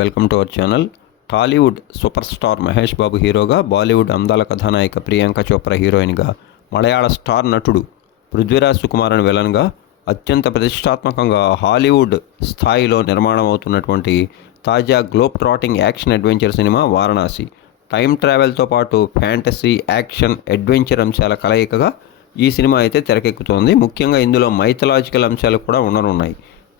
Welcome to our channel. Tollywood super star Mahesh Babu హీరోగా, Bollywood అందాల కథానాయిక ప్రియాంక చోప్రా హీరోయిన్గా, మలయాళ స్టార్ నటుడు పృథ్వీరాజ్ సుకుమారన్ విలన్గా, అత్యంత ప్రతిష్టాత్మకంగా హాలీవుడ్ స్థాయిలో నిర్మాణం అవుతున్నటువంటి తాజా globe trotting action adventure cinema Varanasi. Time ట్రావెల్తో పాటు ఫ్యాంటసీ, యాక్షన్, అడ్వెంచర్ అంశాల కలయికగా ఈ సినిమా అయితే తెరకెక్కుతోంది. ముఖ్యంగా ఇందులో మైథలాజికల్ అంశాలు కూడా ఉండనున్నాయి.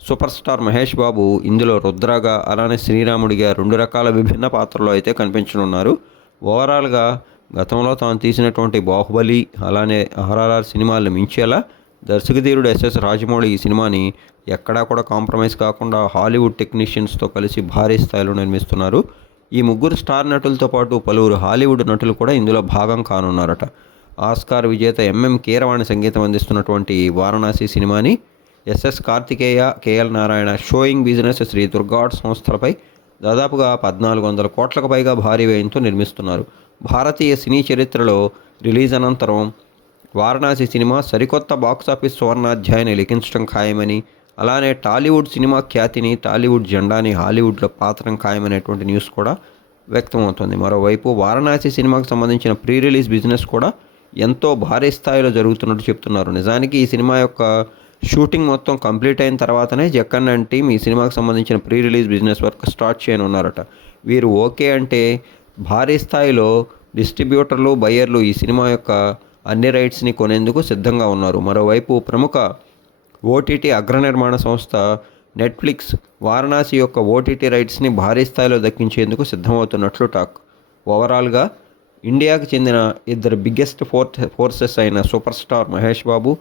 సూపర్ స్టార్ మహేష్ బాబు ఇందులో రుద్రగా, అలానే శ్రీరాముడిగా 2 రకాల విభిన్న పాత్రలో అయితే కనిపించనున్నారు. ఓవరాల్గా గతంలో తాను తీసినటువంటి బాహుబలి, అలానే ఆర్ఆర్ఆర్ సినిమాలను మించేలా దర్శకధీరుడు ఎస్ఎస్ రాజమౌళి ఈ సినిమాని ఎక్కడా కూడా కాంప్రమైజ్ కాకుండా హాలీవుడ్ టెక్నీషియన్స్తో కలిసి భారీ స్థాయిలో నిర్మిస్తున్నారు. ఈ ముగ్గురు స్టార్ నటులతో పాటు పలువురు హాలీవుడ్ నటులు కూడా ఇందులో భాగం కానున్నారట. ఆస్కార్ విజేత ఎంఎం కీరవాణి సంగీతం అందిస్తున్నటువంటి వారణాసి సినిమాని SS Karthikeya, KL Narayana showing business, Sri దుర్గాడ్ సంస్థలపై దాదాపుగా 1400 కోట్లకు పైగా భారీ వ్యయంతో నిర్మిస్తున్నారు. భారతీయ సినీ చరిత్రలో రిలీజ్ అనంతరం వారణాసి సినిమా సరికొత్త బాక్సాఫీస్ సువర్ణాధ్యాయాన్ని లిఖించడం ఖాయమని, అలానే టాలీవుడ్ సినిమా ఖ్యాతిని, టాలీవుడ్ జెండాని హాలీవుడ్లో పాతడం ఖాయమనేటువంటి న్యూస్ కూడా వ్యక్తమవుతుంది. మరోవైపు వారణాసి సినిమాకు సంబంధించిన ప్రీ రిలీజ్ బిజినెస్ కూడా ఎంతో భారీ స్థాయిలో జరుగుతున్నట్టు చెప్తున్నారు. నిజానికి ఈ సినిమా యొక్క షూటింగ్ మొత్తం కంప్లీట్ అయిన తర్వాతనే జక్కన్న అండ్ టీమ్ ఈ సినిమాకి సంబంధించిన pre release business work start చేయనున్నారట. వీరు ఓకే అంటే భారీ స్థాయిలో డిస్ట్రిబ్యూటర్లు, బయ్యర్లు ఈ సినిమా యొక్క అన్ని రైట్స్ని కొనేందుకు సిద్ధంగా ఉన్నారు. మరోవైపు ప్రముఖ ఓటీటీ అగ్ర నిర్మాణ సంస్థ నెట్ఫ్లిక్స్ వారణాసి యొక్క ఓటీటీ రైట్స్ని భారీ స్థాయిలో దక్కించేందుకు సిద్ధమవుతున్నట్లు టాక్. ఓవరాల్గా ఇండియాకి చెందిన ఇద్దరు బిగ్గెస్ట్ ఫోర్సెస్ అయిన సూపర్ స్టార్ మహేష్ బాబు,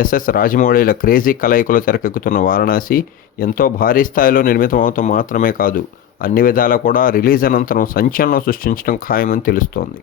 ఎస్ఎస్ రాజమౌళిల క్రేజీ కలయికలో తెరకెక్కుతున్న వారణాసి ఎంతో భారీ స్థాయిలో నిర్మితం అవటం మాత్రమే కాదు, అన్ని విధాలా కూడా రిలీజ్ అనంతరం సంచలనం సృష్టించడం ఖాయమని తెలుస్తోంది.